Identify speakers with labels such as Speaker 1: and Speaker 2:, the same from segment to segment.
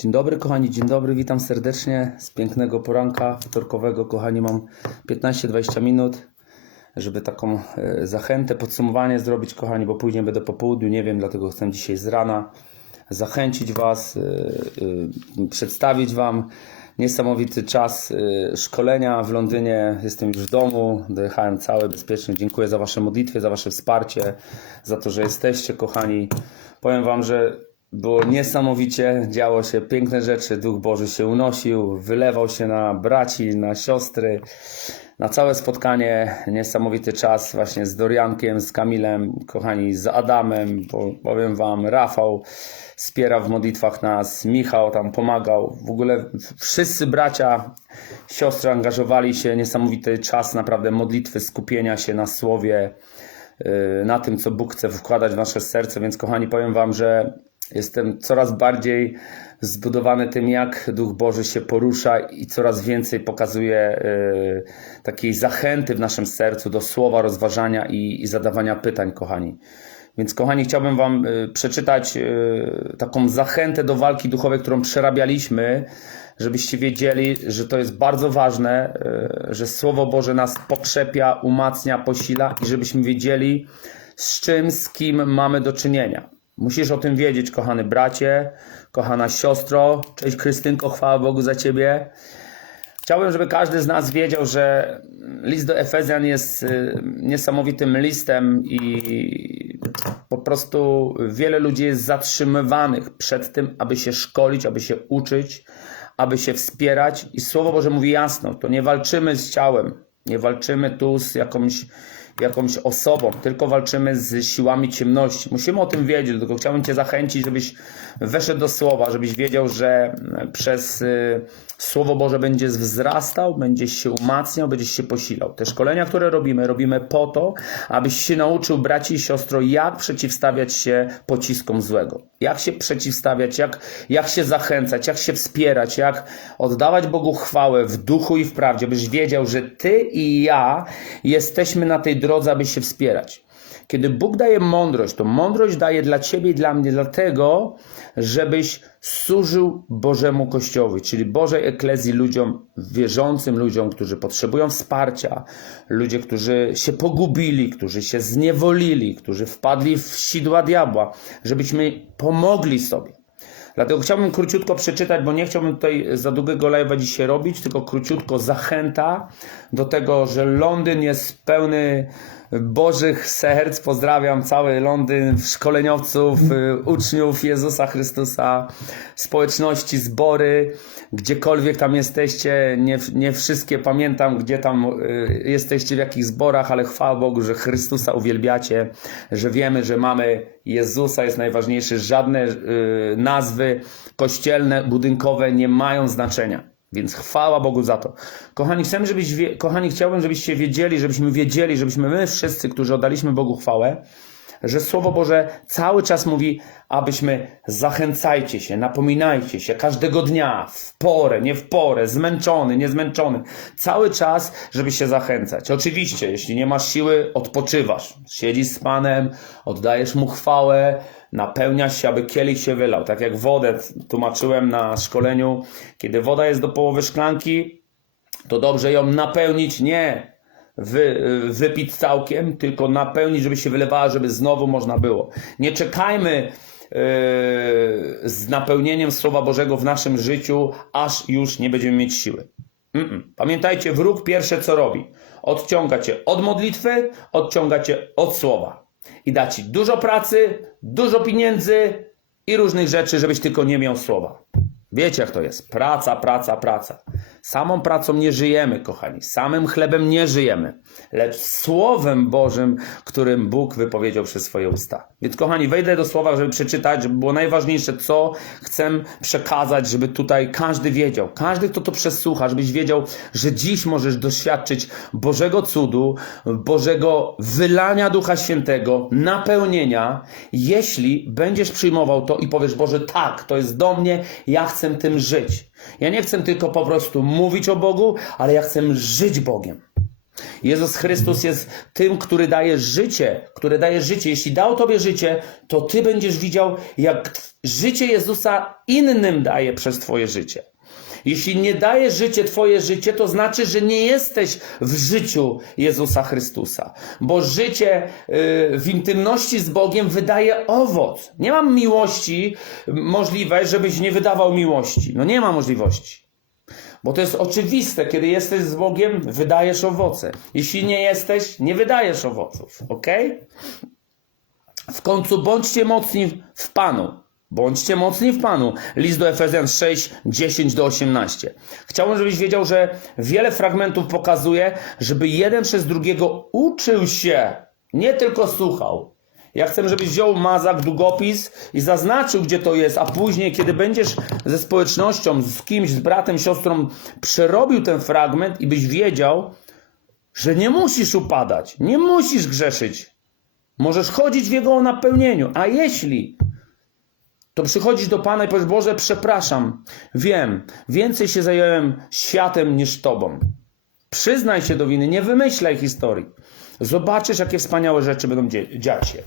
Speaker 1: Dzień dobry, kochani, dzień dobry, witam serdecznie z pięknego poranka wtorkowego. Kochani, mam 15-20 minut, żeby taką e, zachętę, podsumowanie zrobić, kochani, bo później będę po południu, nie wiem, dlatego chcę dzisiaj z rana zachęcić Was, e, e, przedstawić Wam niesamowity czas szkolenia w Londynie. Jestem już w domu, dojechałem cały bezpiecznie. Dziękuję za Wasze modlitwy, za Wasze wsparcie, za to, że jesteście, kochani. Powiem Wam, że było niesamowicie, działo się piękne rzeczy, Duch Boży się unosił, wylewał się na braci, na siostry, na całe spotkanie, niesamowity czas właśnie z Doriankiem, z Kamilem, kochani, z Adamem, bo powiem Wam, Rafał wspiera w modlitwach nas, Michał tam pomagał, w ogóle wszyscy bracia, siostry angażowali się, niesamowity czas naprawdę modlitwy, skupienia się na Słowie, yy, na tym, co Bóg chce wkładać w nasze serce, więc kochani, powiem Wam, że jestem coraz bardziej zbudowany tym, jak Duch Boży się porusza i coraz więcej pokazuje yy, takiej zachęty w naszym sercu do słowa, rozważania i, zadawania pytań, kochani. Więc, kochani, chciałbym Wam y, przeczytać y, taką zachętę do walki duchowej, którą przerabialiśmy, żebyście wiedzieli, że to jest bardzo ważne, że Słowo Boże nas pokrzepia, umacnia, posila i żebyśmy wiedzieli, z czym, z kim mamy do czynienia. Musisz o tym wiedzieć, kochany bracie, kochana siostro. Cześć Krystynko, chwała Bogu za Ciebie. Chciałbym, żeby każdy z nas wiedział, że list do Efezjan jest y, niesamowitym listem i po prostu wiele ludzi jest zatrzymywanych przed tym, aby się szkolić, aby się uczyć, aby się wspierać. I Słowo Boże mówi jasno, to nie walczymy z ciałem, nie walczymy tu z jakąś, jakąś osobą, tylko walczymy z siłami ciemności. Musimy o tym wiedzieć, tylko chciałbym Cię zachęcić, żebyś weszedł do Słowa, żebyś wiedział, że przez y, Słowo Boże będziesz wzrastał, będziesz się umacniał, będziesz się posilał. Te szkolenia, które robimy, robimy po to, abyś się nauczył, braci i siostro, jak przeciwstawiać się pociskom złego. Jak się przeciwstawiać, jak, jak się zachęcać, jak się wspierać, jak oddawać Bogu chwałę w duchu i w prawdzie, byś wiedział, że Ty i ja jesteśmy na tej drodze, aby się wspierać. Kiedy Bóg daje mądrość, to mądrość daje dla Ciebie i dla mnie dlatego, żebyś służył Bożemu Kościołowi, czyli Bożej Eklezji ludziom, wierzącym ludziom, którzy potrzebują wsparcia, ludzie, którzy się pogubili, którzy się zniewolili, którzy wpadli w sidła diabła, żebyśmy pomogli sobie. Dlatego chciałbym króciutko przeczytać, bo nie chciałbym tutaj za długiego live'a dzisiaj robić, tylko króciutko zachęta do tego, że Londyn jest pełny Bożych serc. Pozdrawiam cały Londyn, szkoleniowców, y, uczniów Jezusa Chrystusa, społeczności, zbory, gdziekolwiek tam jesteście. Nie, nie wszystkie pamiętam, gdzie tam y, jesteście, w jakich zborach, ale chwała Bogu, że Chrystusa uwielbiacie, że wiemy, że mamy Jezusa, jest najważniejszy. Żadne y, nazwy kościelne, budynkowe nie mają znaczenia. Więc chwała Bogu za to. Kochani, żebyś wie, kochani, chciałbym, żebyście wiedzieli, żebyśmy wiedzieli, żebyśmy my wszyscy, którzy oddaliśmy Bogu chwałę, że Słowo Boże cały czas mówi, abyśmy zachęcajcie się, napominajcie się każdego dnia, w porę, nie w porę, zmęczony, niezmęczony. Cały czas, żeby się zachęcać. Oczywiście, jeśli nie masz siły, odpoczywasz. Siedzisz z Panem, oddajesz Mu chwałę, napełniasz się, aby kielich się wylał. Tak jak wodę tłumaczyłem na szkoleniu, kiedy woda jest do połowy szklanki, to dobrze ją napełnić, nie wy, wypić całkiem, tylko napełnić, żeby się wylewała, żeby znowu można było. Nie czekajmy yy, z napełnieniem Słowa Bożego w naszym życiu, aż już nie będziemy mieć siły. Mm-mm. Pamiętajcie, wróg pierwsze co robi? Odciąga cię od modlitwy, odciąga cię od słowa. I da ci dużo pracy, dużo pieniędzy i różnych rzeczy, żebyś tylko nie miał słowa. Wiecie jak to jest? Praca, praca, praca. Samą pracą nie żyjemy, kochani. Samym chlebem nie żyjemy, lecz Słowem Bożym, którym Bóg wypowiedział przez swoje usta. Więc, kochani, wejdę do słowa, żeby przeczytać, żeby było najważniejsze, co chcę przekazać, żeby tutaj każdy wiedział. Każdy, kto to przesłucha, żebyś wiedział, że dziś możesz doświadczyć Bożego cudu, Bożego wylania Ducha Świętego, napełnienia, jeśli będziesz przyjmował to i powiesz, Boże, tak, to jest do mnie, ja chcę tym żyć. Ja nie chcę tylko po prostu mówić o Bogu, ale ja chcę żyć Bogiem. Jezus Chrystus jest tym, który daje życie, który daje życie. Jeśli dał Tobie życie, to Ty będziesz widział, jak życie Jezusa innym daje przez Twoje życie. Jeśli nie daje życie Twoje życie, to znaczy, że nie jesteś w życiu Jezusa Chrystusa. Bo życie y, w intymności z Bogiem wydaje owoc. Nie mam miłości możliwe, żebyś nie wydawał miłości. No nie ma możliwości. Bo to jest oczywiste, kiedy jesteś z Bogiem, wydajesz owoce. Jeśli nie jesteś, nie wydajesz owoców. Ok? W końcu bądźcie mocni w Panu. Bądźcie mocni w Panu. List do Efezjan 6, 10 do 18. Chciałbym, żebyś wiedział, że wiele fragmentów pokazuje, żeby jeden przez drugiego uczył się, nie tylko słuchał. Ja chcę, żebyś wziął mazak, długopis i zaznaczył, gdzie to jest, a później, kiedy będziesz ze społecznością, z kimś, z bratem, siostrą, przerobił ten fragment i byś wiedział, że nie musisz upadać, nie musisz grzeszyć. Możesz chodzić w Jego napełnieniu. A jeśli to przychodzisz do Pana i powiesz, Boże, przepraszam, wiem, więcej się zająłem światem niż Tobą. Przyznaj się do winy, nie wymyślaj historii. Zobaczysz, jakie wspaniałe rzeczy będą dziać się.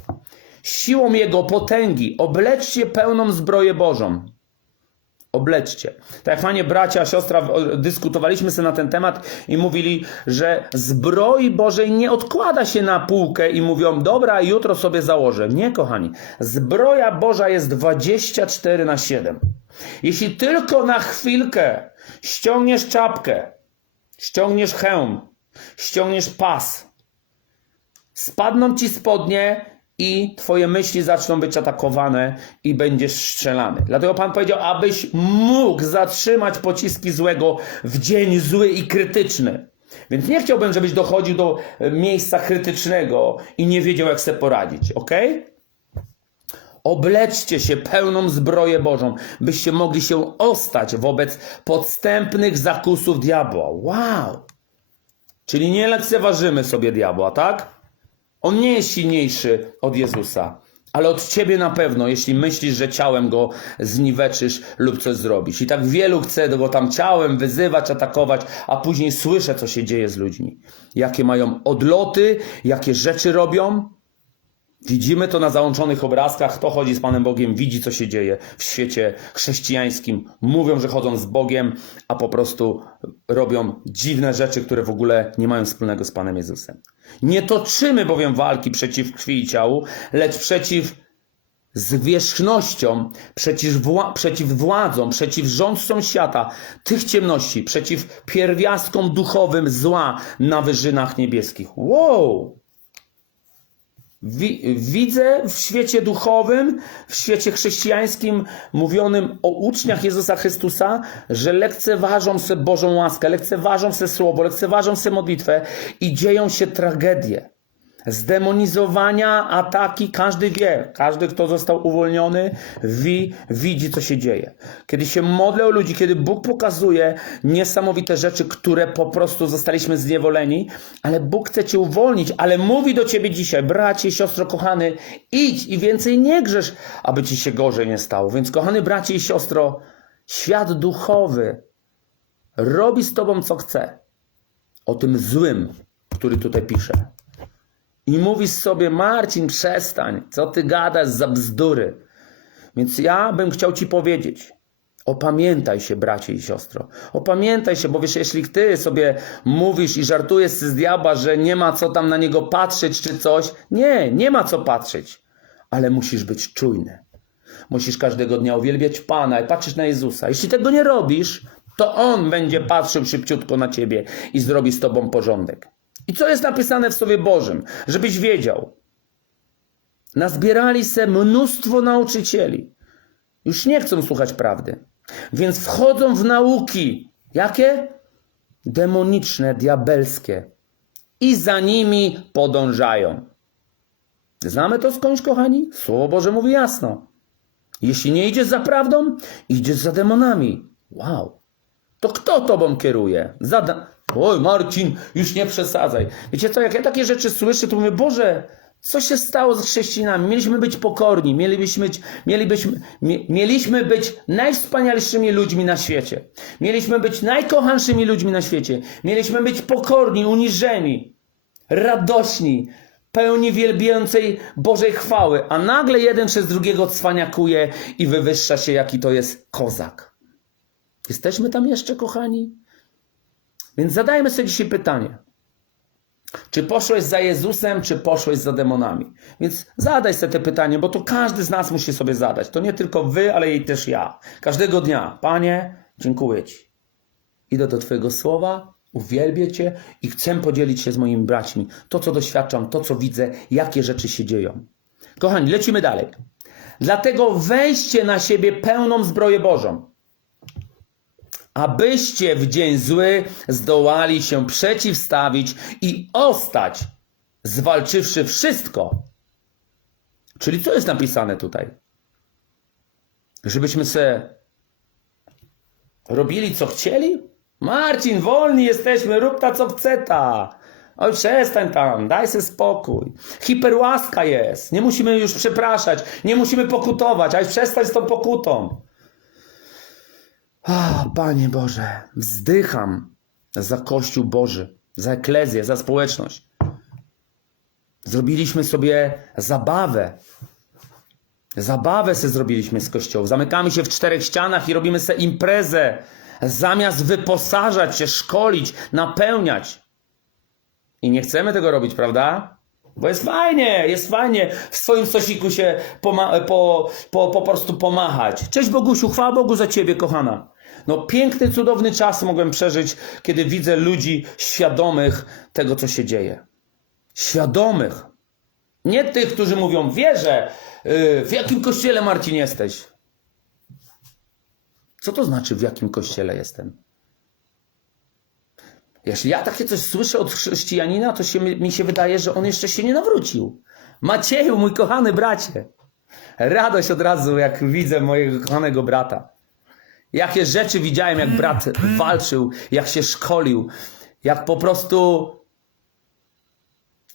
Speaker 1: Siłą Jego potęgi obleczcie pełną zbroję Bożą. Obleczcie. Tak jak fajnie bracia, siostra dyskutowaliśmy sobie na ten temat i mówili, że zbroi Bożej nie odkłada się na półkę i mówią, dobra, jutro sobie założę. Nie, kochani. Zbroja Boża jest 24 na 7. Jeśli tylko na chwilkę ściągniesz czapkę, ściągniesz hełm, ściągniesz pas, spadną ci spodnie i twoje myśli zaczną być atakowane i będziesz strzelany. Dlatego Pan powiedział, abyś mógł zatrzymać pociski złego w dzień zły i krytyczny. Więc nie chciałbym, żebyś dochodził do e, miejsca krytycznego i nie wiedział, jak sobie poradzić, ok? Obleczcie się pełną zbroję Bożą, byście mogli się ostać wobec podstępnych zakusów diabła. Wow! Czyli nie lekceważymy sobie diabła, tak? On nie jest silniejszy od Jezusa, ale od ciebie na pewno, jeśli myślisz, że ciałem go zniweczysz lub coś zrobisz. I tak wielu chce go tam ciałem wyzywać, atakować, a później słyszę, co się dzieje z ludźmi. Jakie mają odloty, jakie rzeczy robią. Widzimy to na załączonych obrazkach. Kto chodzi z Panem Bogiem, widzi, co się dzieje w świecie chrześcijańskim. Mówią, że chodzą z Bogiem, a po prostu robią dziwne rzeczy, które w ogóle nie mają wspólnego z Panem Jezusem. Nie toczymy bowiem walki przeciw krwi i ciału, lecz przeciw zwierzchnościom, przeciw, wła- przeciw władzom, przeciw rządcom świata, tych ciemności, przeciw pierwiastkom duchowym zła na wyżynach niebieskich. Wow! Wi- widzę w świecie duchowym, w świecie chrześcijańskim mówionym o uczniach Jezusa Chrystusa, że lekceważą se Bożą łaskę, lekceważą se słowo, lekceważą se modlitwę i dzieją się tragedie. Zdemonizowania, ataki, każdy wie, każdy, kto został uwolniony, wi, widzi, co się dzieje. Kiedy się modlę o ludzi, kiedy Bóg pokazuje niesamowite rzeczy, które po prostu zostaliśmy zniewoleni, ale Bóg chce cię uwolnić, ale mówi do ciebie dzisiaj, bracie, siostro, kochany, idź i więcej nie grzesz, aby ci się gorzej nie stało. Więc, kochany bracie i siostro, świat duchowy robi z tobą, co chce. O tym złym, który tutaj pisze. I mówisz sobie, Marcin, przestań, co ty gadasz za bzdury. Więc ja bym chciał ci powiedzieć, opamiętaj się, bracie i siostro. Opamiętaj się, bo wiesz, jeśli ty sobie mówisz i żartujesz z diabła, że nie ma co tam na niego patrzeć czy coś, nie, nie ma co patrzeć, ale musisz być czujny. Musisz każdego dnia uwielbiać Pana i patrzeć na Jezusa. Jeśli tego nie robisz, to On będzie patrzył szybciutko na ciebie i zrobi z tobą porządek. I co jest napisane w Słowie Bożym? Żebyś wiedział. Nazbierali se mnóstwo nauczycieli. Już nie chcą słuchać prawdy. Więc wchodzą w nauki. Jakie? Demoniczne, diabelskie. I za nimi podążają. Znamy to skądś, kochani? Słowo Boże mówi jasno. Jeśli nie idziesz za prawdą, idziesz za demonami. Wow. To kto tobą kieruje? Zada... Oj, Marcin, już nie przesadzaj. Wiecie co, jak ja takie rzeczy słyszę, to mówię, Boże, co się stało z chrześcijanami? Mieliśmy być pokorni, mielibyśmy być, mielibyśmy, mie, mieliśmy być najwspanialszymi ludźmi na świecie. Mieliśmy być najkochanszymi ludźmi na świecie. Mieliśmy być pokorni, uniżeni. radośni, pełni wielbiącej Bożej chwały, a nagle jeden przez drugiego cwaniakuje i wywyższa się, jaki to jest kozak. Jesteśmy tam jeszcze, kochani? Więc zadajmy sobie dzisiaj pytanie. Czy poszłeś za Jezusem, czy poszłeś za demonami? Więc zadaj sobie te pytanie, bo to każdy z nas musi sobie zadać. To nie tylko wy, ale i też ja. Każdego dnia. Panie, dziękuję Ci. Idę do Twojego słowa, uwielbię Cię i chcę podzielić się z moimi braćmi. To, co doświadczam, to, co widzę, jakie rzeczy się dzieją. Kochani, lecimy dalej. Dlatego weźcie na siebie pełną zbroję Bożą abyście w dzień zły zdołali się przeciwstawić i ostać, zwalczywszy wszystko. Czyli co jest napisane tutaj? Żebyśmy se robili co chcieli? Marcin, wolni jesteśmy, rób ta co chce ta. Oj, przestań tam, daj sobie spokój. Hiperłaska jest, nie musimy już przepraszać, nie musimy pokutować, aj przestań z tą pokutą. A, Panie Boże, wzdycham za Kościół Boży, za eklezję, za społeczność. Zrobiliśmy sobie zabawę. Zabawę sobie zrobiliśmy z Kościołów. Zamykamy się w czterech ścianach i robimy sobie imprezę. Zamiast wyposażać się, szkolić, napełniać. I nie chcemy tego robić, prawda? Bo jest fajnie, jest fajnie w swoim sosiku się po, po, po prostu pomachać. Cześć Bogusiu, chwała Bogu za Ciebie, kochana. No piękny, cudowny czas mogłem przeżyć, kiedy widzę ludzi świadomych tego, co się dzieje. Świadomych. Nie tych, którzy mówią, wierzę, yy, w jakim kościele Marcin jesteś. Co to znaczy, w jakim kościele jestem? Jeśli ja takie coś słyszę od chrześcijanina, to się, mi się wydaje, że on jeszcze się nie nawrócił. Macieju, mój kochany bracie. Radość od razu, jak widzę mojego kochanego brata. Jakie rzeczy widziałem, jak brat walczył, jak się szkolił, jak po prostu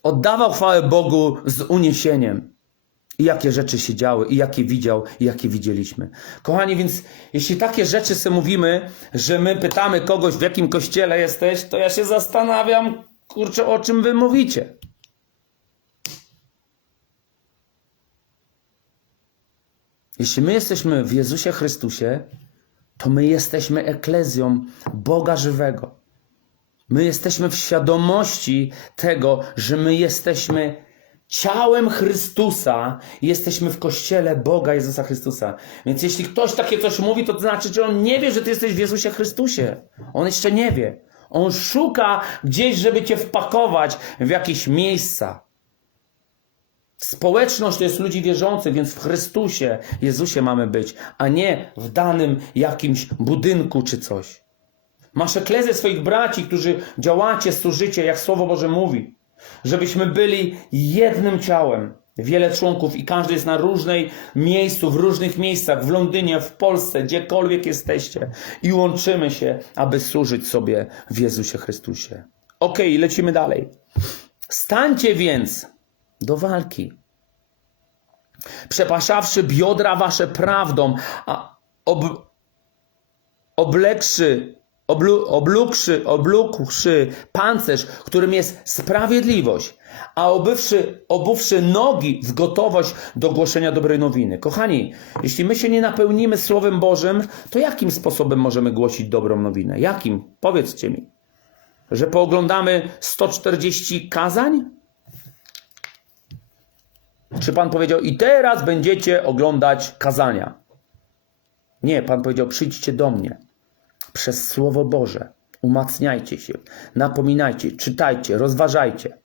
Speaker 1: oddawał chwałę Bogu z uniesieniem. I jakie rzeczy się działy, i jakie widział, i jakie widzieliśmy. Kochani, więc jeśli takie rzeczy sobie mówimy, że my pytamy kogoś, w jakim kościele jesteś, to ja się zastanawiam, kurczę, o czym wy mówicie. Jeśli my jesteśmy w Jezusie Chrystusie, to my jesteśmy eklezją Boga żywego. My jesteśmy w świadomości tego, że my jesteśmy ciałem Chrystusa jesteśmy w kościele Boga Jezusa Chrystusa. Więc jeśli ktoś takie coś mówi, to znaczy, że on nie wie, że ty jesteś w Jezusie Chrystusie. On jeszcze nie wie. On szuka gdzieś, żeby cię wpakować w jakieś miejsca. Społeczność to jest ludzi wierzących, więc w Chrystusie, Jezusie mamy być, a nie w danym jakimś budynku czy coś. Masz eklezję swoich braci, którzy działacie, służycie, jak Słowo Boże mówi. Żebyśmy byli jednym ciałem. Wiele członków i każdy jest na różnej miejscu, w różnych miejscach, w Londynie, w Polsce, gdziekolwiek jesteście. I łączymy się, aby służyć sobie w Jezusie Chrystusie. Okej, lecimy dalej. Stańcie więc do walki. Przepaszawszy biodra wasze prawdą, a ob, oblekszy, oblu, oblukszy, oblukszy pancerz, którym jest sprawiedliwość, a obywszy, obuwszy nogi w gotowość do głoszenia dobrej nowiny. Kochani, jeśli my się nie napełnimy Słowem Bożym, to jakim sposobem możemy głosić dobrą nowinę? Jakim? Powiedzcie mi. Że pooglądamy 140 kazań? Czy Pan powiedział, i teraz będziecie oglądać kazania? Nie, Pan powiedział, przyjdźcie do mnie przez Słowo Boże. Umacniajcie się, napominajcie, czytajcie, rozważajcie.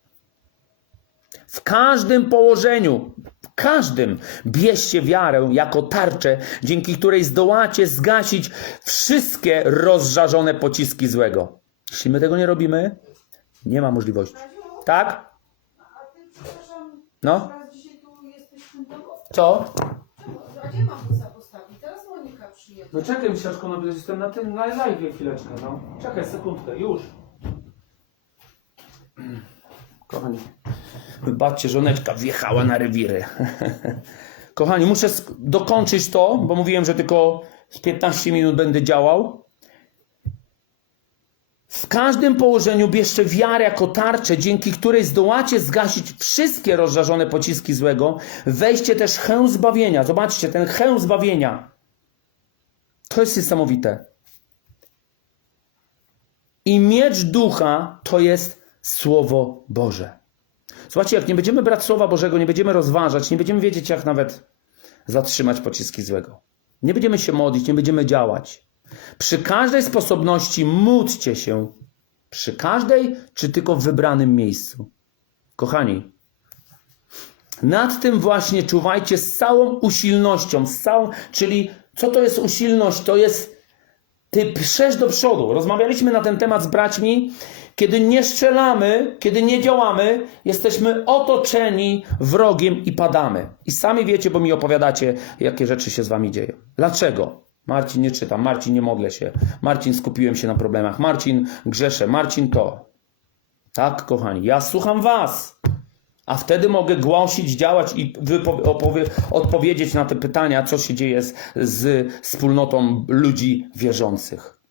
Speaker 1: W każdym położeniu, w każdym bierzcie wiarę jako tarczę, dzięki której zdołacie zgasić wszystkie rozżarzone pociski złego. Jeśli my tego nie robimy, nie ma możliwości. Tak? No.
Speaker 2: teraz dzisiaj tu jesteś w tym domu?
Speaker 1: Co?
Speaker 2: Gdzie mam busa postawić? Teraz Monika przyjedzie.
Speaker 1: No czekaj, Misiaczko, no jestem na tym, na live chwileczkę, no. Czekaj sekundkę, już. Kochani, wybaczcie, żoneczka wjechała na rewiry. Kochani, muszę dokończyć to, bo mówiłem, że tylko z 15 minut będę działał. W każdym położeniu bierzcie wiarę jako tarczę, dzięki której zdołacie zgasić wszystkie rozżarzone pociski złego. Weźcie też chę zbawienia. Zobaczcie, ten chę zbawienia. To jest niesamowite. I miecz ducha to jest Słowo Boże. Zobaczcie, jak nie będziemy brać Słowa Bożego, nie będziemy rozważać, nie będziemy wiedzieć, jak nawet zatrzymać pociski złego. Nie będziemy się modlić, nie będziemy działać. Przy każdej sposobności módlcie się. Przy każdej, czy tylko w wybranym miejscu. Kochani, nad tym właśnie czuwajcie z całą usilnością, z całą, czyli co to jest usilność? To jest ty przesz do przodu. Rozmawialiśmy na ten temat z braćmi. Kiedy nie strzelamy, kiedy nie działamy, jesteśmy otoczeni wrogiem i padamy. I sami wiecie, bo mi opowiadacie, jakie rzeczy się z wami dzieją. Dlaczego? Marcin nie czytam, Marcin nie modlę się, Marcin skupiłem się na problemach, Marcin grzeszę, Marcin to. Tak, kochani, ja słucham was. A wtedy mogę głosić, działać i odpowiedzieć na te pytania, co się dzieje z, z wspólnotą ludzi wierzących.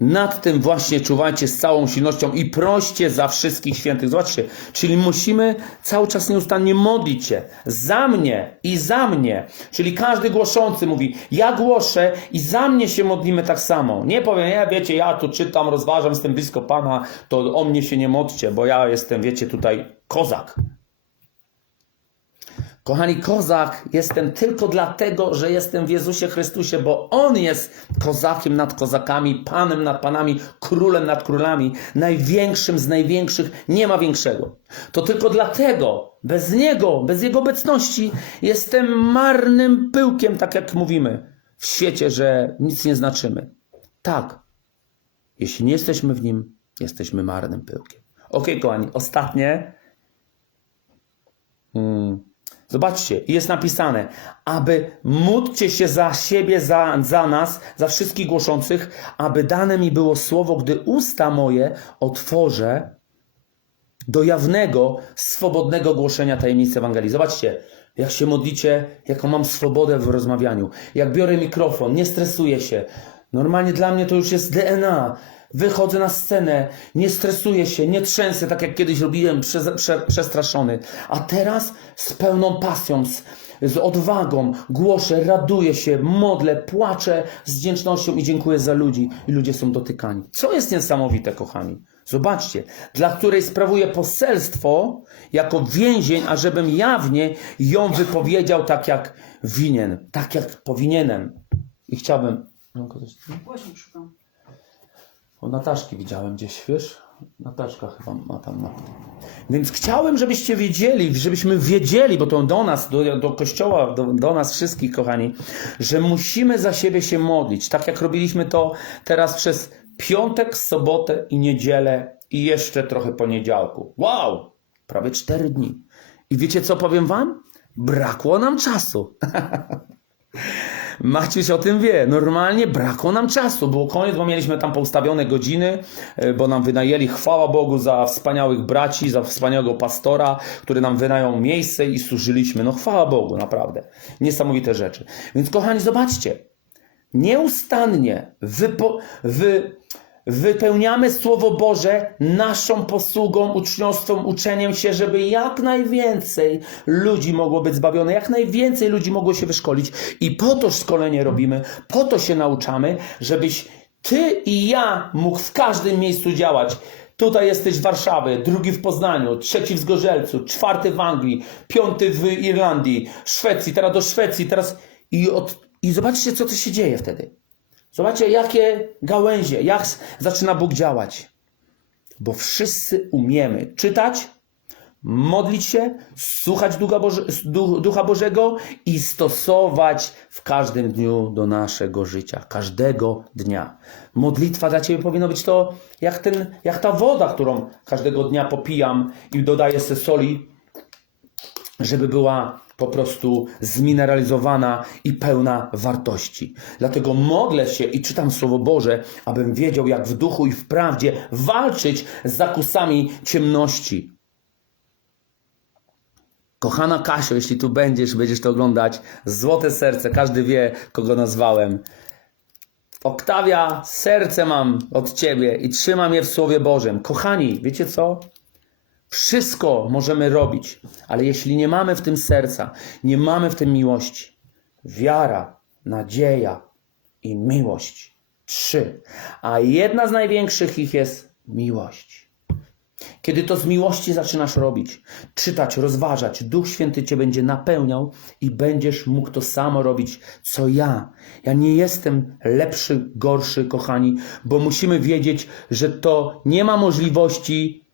Speaker 1: Nad tym właśnie czuwajcie z całą silnością i proście za wszystkich świętych. Zobaczcie, czyli musimy cały czas nieustannie modlić się za mnie i za mnie. Czyli każdy głoszący mówi, ja głoszę i za mnie się modlimy tak samo. Nie powiem, ja wiecie, ja tu czytam, rozważam, jestem blisko Pana, to o mnie się nie modlcie, bo ja jestem, wiecie, tutaj kozak. Kochani, kozak jestem tylko dlatego, że jestem w Jezusie Chrystusie, bo On jest kozakiem nad kozakami, panem nad panami, królem nad królami, największym z największych, nie ma większego. To tylko dlatego, bez Niego, bez Jego obecności, jestem marnym pyłkiem, tak jak mówimy w świecie, że nic nie znaczymy. Tak, jeśli nie jesteśmy w Nim, jesteśmy marnym pyłkiem. Ok, kochani, ostatnie. Zobaczcie, jest napisane, aby módlcie się za siebie, za, za nas, za wszystkich głoszących, aby dane mi było słowo, gdy usta moje otworzę do jawnego, swobodnego głoszenia tajemnicy Ewangelii. Zobaczcie, jak się modlicie, jaką mam swobodę w rozmawianiu. Jak biorę mikrofon, nie stresuję się. Normalnie dla mnie to już jest DNA. Wychodzę na scenę, nie stresuję się, nie trzęsę, tak jak kiedyś robiłem, prze, prze, przestraszony. A teraz z pełną pasją, z, z odwagą głoszę, raduję się, modlę, płaczę z wdzięcznością i dziękuję za ludzi. I ludzie są dotykani. Co jest niesamowite, kochani? Zobaczcie, dla której sprawuję poselstwo jako więzień, ażebym jawnie ją wypowiedział tak jak winien, tak jak powinienem. I chciałbym.
Speaker 2: Głośnik szukam.
Speaker 1: O Nataszki widziałem gdzieś, wiesz? Nataszka chyba ma tam na Więc chciałem, żebyście wiedzieli, żebyśmy wiedzieli, bo to do nas, do, do kościoła, do, do nas wszystkich, kochani, że musimy za siebie się modlić. Tak jak robiliśmy to teraz przez piątek, sobotę i niedzielę i jeszcze trochę poniedziałku. Wow! Prawie cztery dni. I wiecie co powiem wam? Brakło nam czasu. Maciuś o tym wie. Normalnie brakło nam czasu. Było koniec, bo mieliśmy tam poustawione godziny, e, bo nam wynajęli, chwała Bogu, za wspaniałych braci, za wspaniałego pastora, który nam wynają miejsce i służyliśmy. No chwała Bogu, naprawdę. Niesamowite rzeczy. Więc kochani, zobaczcie. Nieustannie wypo, wy, wypełniamy Słowo Boże naszą posługą, uczniostwem, uczeniem się, żeby jak najwięcej ludzi mogło być zbawione, jak najwięcej ludzi mogło się wyszkolić. I po to szkolenie robimy, po to się nauczamy, żebyś ty i ja mógł w każdym miejscu działać. Tutaj jesteś z Warszawy, drugi w Poznaniu, trzeci w Zgorzelcu, czwarty w Anglii, piąty w Irlandii, Szwecji, teraz do Szwecji, teraz i, od, i zobaczcie, co to się dzieje wtedy. Zobaczcie, jakie gałęzie, jak zaczyna Bóg działać. Bo wszyscy umiemy czytać, modlić się, słuchać Ducha, Boże, Duch- Ducha Bożego i stosować w każdym dniu do naszego życia. Każdego dnia. Modlitwa dla Ciebie powinno być to, jak, ten, jak ta woda, którą każdego dnia popijam i dodaję se soli, żeby była po prostu zmineralizowana i pełna wartości. Dlatego modlę się i czytam Słowo Boże, abym wiedział, jak w duchu i w prawdzie walczyć z zakusami ciemności. Kochana Kasio, jeśli tu będziesz, będziesz to oglądać, złote serce, każdy wie, kogo nazwałem. Oktawia, serce mam od Ciebie i trzymam je w Słowie Bożym. Kochani, wiecie co? Wszystko możemy robić, ale jeśli nie mamy w tym serca, nie mamy w tym miłości, wiara, nadzieja i miłość. Trzy. A jedna z największych ich jest miłość. Kiedy to z miłości zaczynasz robić, czytać, rozważać, Duch Święty Cię będzie napełniał i będziesz mógł to samo robić, co ja. Ja nie jestem lepszy, gorszy, kochani, bo musimy wiedzieć, że to nie ma możliwości,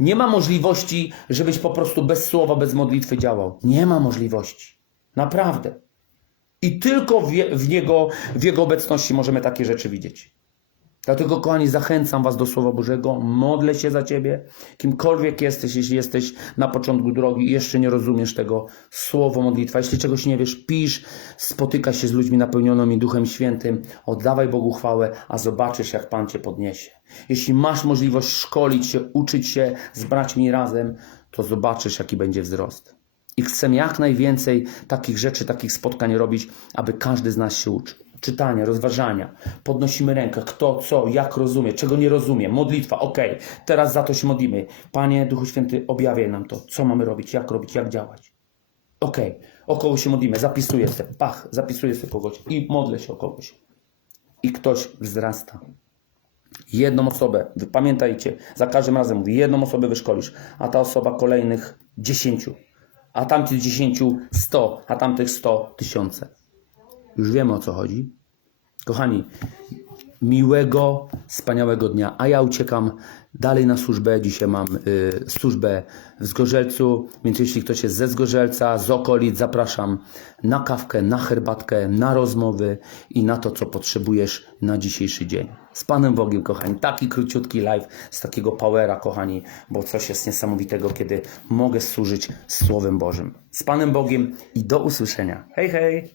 Speaker 1: nie ma możliwości, żebyś po prostu bez słowa, bez modlitwy działał. Nie ma możliwości. Naprawdę. I tylko w, w, niego, w Jego obecności możemy takie rzeczy widzieć. Dlatego, kochani, zachęcam Was do Słowa Bożego. Modlę się za Ciebie, kimkolwiek jesteś, jeśli jesteś na początku drogi i jeszcze nie rozumiesz tego słowo modlitwa. Jeśli czegoś nie wiesz, pisz, spotykaj się z ludźmi napełnionymi Duchem Świętym, oddawaj Bogu chwałę, a zobaczysz, jak Pan Cię podniesie. Jeśli masz możliwość szkolić się, uczyć się z braćmi razem, to zobaczysz, jaki będzie wzrost. I chcę jak najwięcej takich rzeczy, takich spotkań robić, aby każdy z nas się uczył. Czytania, rozważania, podnosimy rękę, kto, co, jak rozumie, czego nie rozumie, modlitwa, okej, teraz za to się modlimy. Panie Duchu Święty, objawiaj nam to, co mamy robić, jak robić, jak działać. Okej, o kogo się modlimy, zapisuję sobie, pach, zapisuję sobie kogoś i modlę się o kogoś. I ktoś wzrasta. Jedną osobę, pamiętajcie, za każdym razem mówię, jedną osobę wyszkolisz, a ta osoba kolejnych dziesięciu, a tamtych dziesięciu sto, a tamtych sto tysiące. Już wiemy o co chodzi. Kochani, miłego, wspaniałego dnia. A ja uciekam dalej na służbę. Dzisiaj mam y, służbę w Zgorzelcu, więc jeśli ktoś jest ze Zgorzelca, z okolic, zapraszam na kawkę, na herbatkę, na rozmowy i na to, co potrzebujesz na dzisiejszy dzień. Z Panem Bogiem, kochani. Taki króciutki live z takiego powera, kochani, bo coś jest niesamowitego, kiedy mogę służyć Słowem Bożym. Z Panem Bogiem i do usłyszenia. Hej, hej!